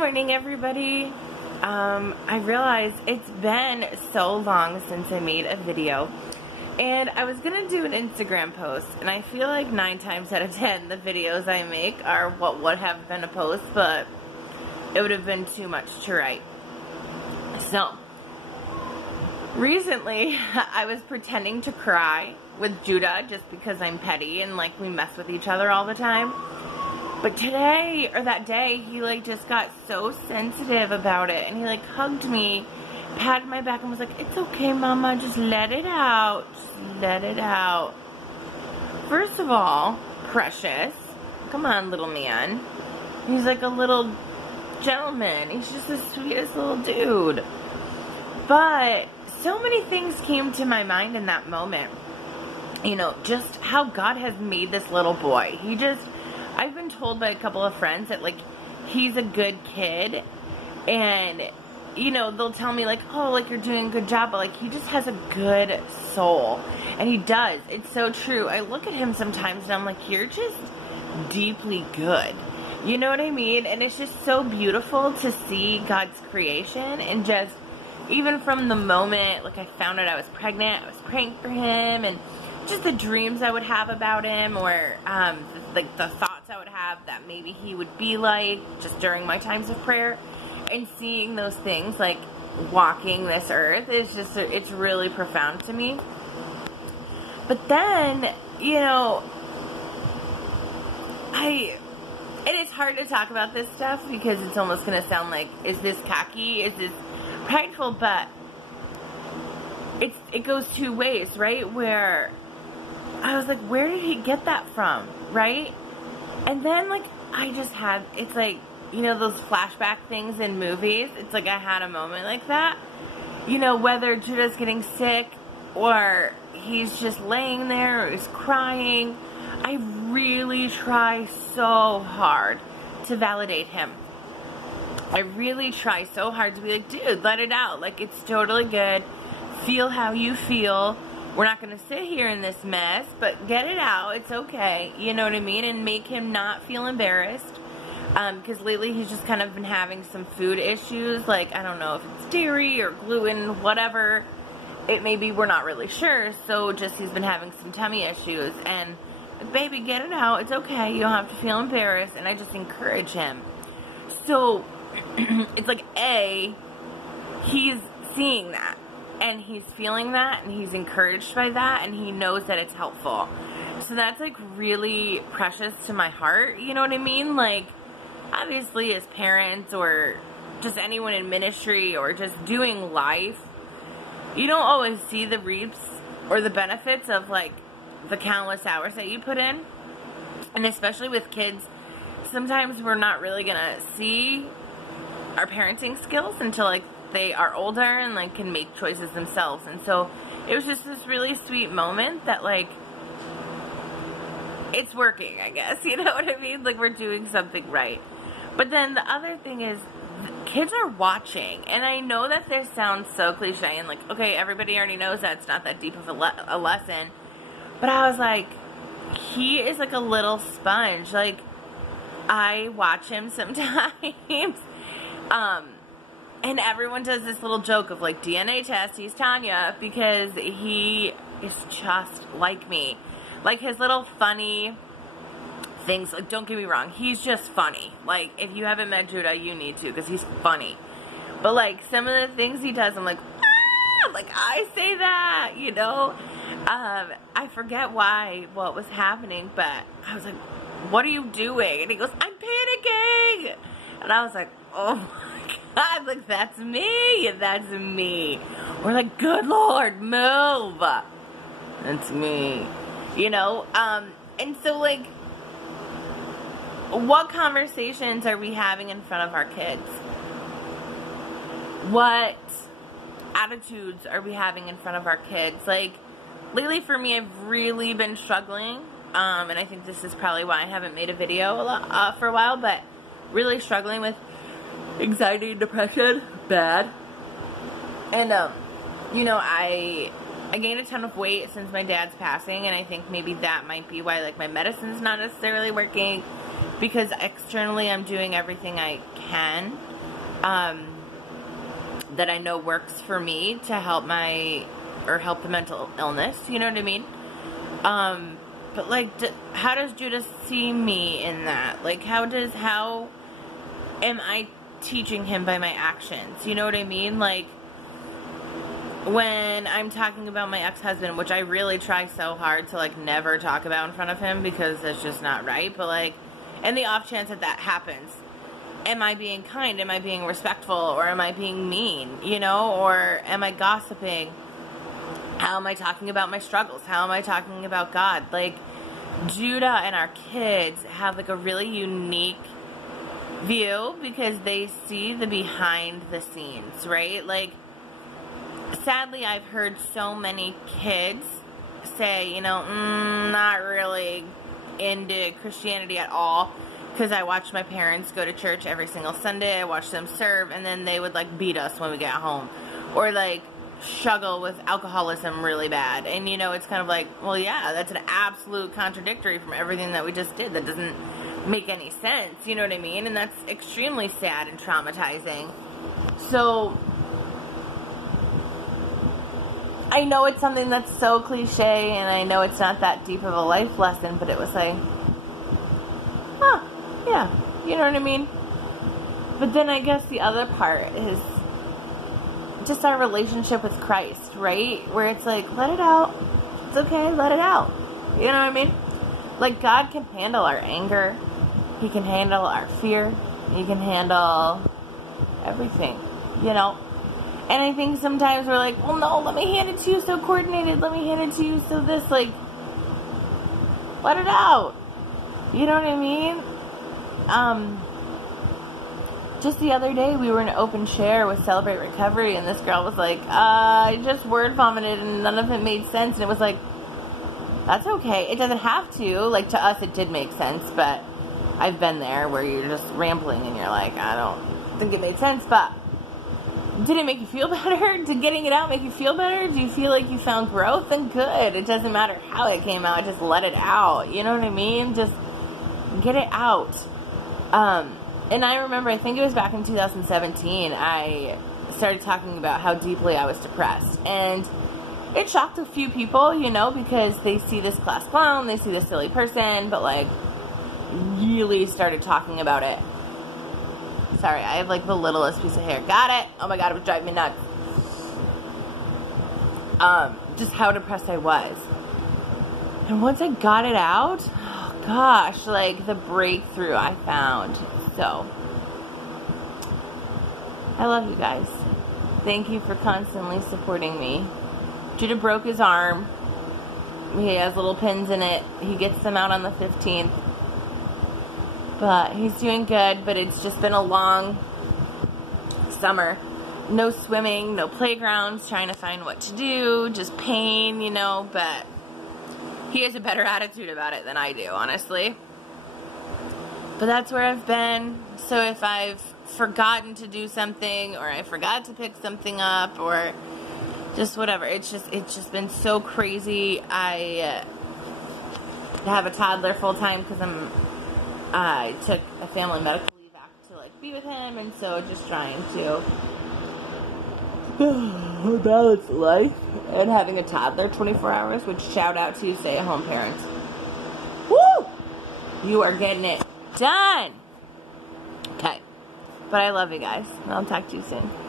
morning, everybody. I realized it's been so long since I made a video, and I was gonna do an Instagram post, and I feel like 9 times out of 10 the videos I make are what would have been a post, but it would have been too much to write. So recently I was pretending to cry with Judah just because I'm petty and like we mess with each other all the time. But today, or that day, he like just got so sensitive about it, and he like hugged me, patted my back, and was like, "It's okay, Mama, just let it out, just let it out." First of all, Precious, come on, little man. He's like a little gentleman. He's just the sweetest little dude. But so many things came to my mind in that moment. You know, just how God has made this little boy. I've been told by a couple of friends that, like, he's a good kid, and, you know, they'll tell me, like, oh, like, you're doing a good job, but, like, he just has a good soul, and he does. It's so true. I look at him sometimes, and I'm like, you're just deeply good. You know what I mean? And it's just so beautiful to see God's creation, and just, even from the moment, like, I found out I was pregnant, I was praying for him, and just the dreams I would have about him, or, like, the thoughts I would have that maybe he would be like just during my times of prayer, and seeing those things like walking this earth is just, it's really profound to me. But then, you know, and it's hard to talk about this stuff because it's almost going to sound like, is this cocky, is this prideful? But it goes two ways, right? Where I was like, where did he get that from, right? And then, like, I just had, it's like, you know, those flashback things in movies. It's like I had a moment like that. You know, whether Judah's getting sick or he's just laying there or he's crying, I really try so hard to validate him. I really try so hard to be like, dude, let it out. Like, it's totally good. Feel how you feel. We're not going to sit here in this mess, but get it out. It's okay. You know what I mean? And make him not feel embarrassed. Because lately he's just kind of been having some food issues. Like, I don't know if it's dairy or gluten, whatever it may be. We're not really sure. So just he's been having some tummy issues. And, baby, get it out. It's okay. You don't have to feel embarrassed. And I just encourage him. So it's like, A, he's seeing that. And he's feeling that, and he's encouraged by that, and he knows that it's helpful. So that's, like, really precious to my heart, you know what I mean? Like, obviously as parents or just anyone in ministry or just doing life, you don't always see the reaps or the benefits of, like, the countless hours that you put in. And especially with kids, sometimes we're not really gonna see our parenting skills until, like, they are older and like can make choices themselves. And so it was just this really sweet moment that, like, it's working, I guess, you know what I mean? Like, we're doing something right. But then the other thing is, kids are watching, and I know that this sounds so cliche and like, okay, everybody already knows that, it's not that deep of a lesson, but I was like, he is like a little sponge. Like, I watch him sometimes, and everyone does this little joke of, like, DNA test, he's Tanya, because he is just like me. Like, his little funny things, like, don't get me wrong, he's just funny. Like, if you haven't met Judah, you need to, because he's funny. But, like, some of the things he does, I'm like, ah! Like, I say that, you know? I forget what was happening, but I was like, what are you doing? And he goes, I'm panicking! And I was like, oh my God, like, that's me, that's me. We're like, good Lord, move. That's me, you know? And so, like, what conversations are we having in front of our kids? What attitudes are we having in front of our kids? Like, lately for me, I've really been struggling, and I think this is probably why I haven't made a video for a while, but really struggling with anxiety and depression, bad. And, you know, I gained a ton of weight since my dad's passing, and I think maybe that might be why, like, my medicine's not necessarily working. because externally I'm doing everything I can that I know works for me to help help the mental illness, you know what I mean? But like, how does Judah see me in that? Like, how am I teaching him by my actions? You know what I mean? Like, when I'm talking about my ex-husband, which I really try so hard to like never talk about in front of him because that's just not right, but like, in the off chance that happens, am I being kind? Am I being respectful? Or am I being mean? You know? Or am I gossiping? How am I talking about my struggles? How am I talking about God? Like, Judah and our kids have like a really unique view because they see the behind the scenes, right? Like, sadly, I've heard so many kids say, you know, not really into Christianity at all because I watched my parents go to church every single Sunday. I watched them serve, and then they would like beat us when we get home, or like struggle with alcoholism really bad. And you know, it's kind of like, well, yeah, that's an absolute contradictory from everything that we just did. That doesn't make any sense, you know what I mean? And that's extremely sad and traumatizing. So I know it's something that's so cliche, and I know it's not that deep of a life lesson, but it was like, huh, yeah, you know what I mean? But then I guess the other part is just our relationship with Christ, right? Where it's like, let it out. It's okay, let it out. You know what I mean? Like, God can handle our anger. He can handle our fear. He can handle everything, you know? And I think sometimes we're like, well, no, let me hand it to you so coordinated. Let me hand it to you so this, like, let it out. You know what I mean? Just the other day, we were in an open share with Celebrate Recovery, and this girl was like, I just word vomited, and none of it made sense. And it was like, that's okay. It doesn't have to. Like, to us, it did make sense, but I've been there where you're just rambling, and you're like, I don't think it made sense, but did it make you feel better? Did getting it out make you feel better? Do you feel like you found growth? Then good. It doesn't matter how it came out. Just let it out. You know what I mean? Just get it out. And I remember, I think it was back in 2017, I started talking about how deeply I was depressed. And it shocked a few people, you know, because they see this class clown, they see this silly person, but like, really started talking about it. Sorry, I have like the littlest piece of hair. Got it. Oh my God, it was driving me nuts. Just how depressed I was. And once I got it out, oh gosh, like the breakthrough I found. So, I love you guys. Thank you for constantly supporting me. Judah broke his arm. He has little pins in it. He gets them out on the 15th. But he's doing good, but it's just been a long summer. No swimming, no playgrounds, trying to find what to do, just pain, you know, but he has a better attitude about it than I do, honestly. But that's where I've been. So if I've forgotten to do something, or I forgot to pick something up, or just whatever, it's just been so crazy. I have a toddler full time because I took a family medical leave back to like be with him, and so just trying to balance life and having a toddler 24 hours, which shout out to stay-at-home parents. Woo! You are getting it done. Okay. But I love you guys. I'll talk to you soon.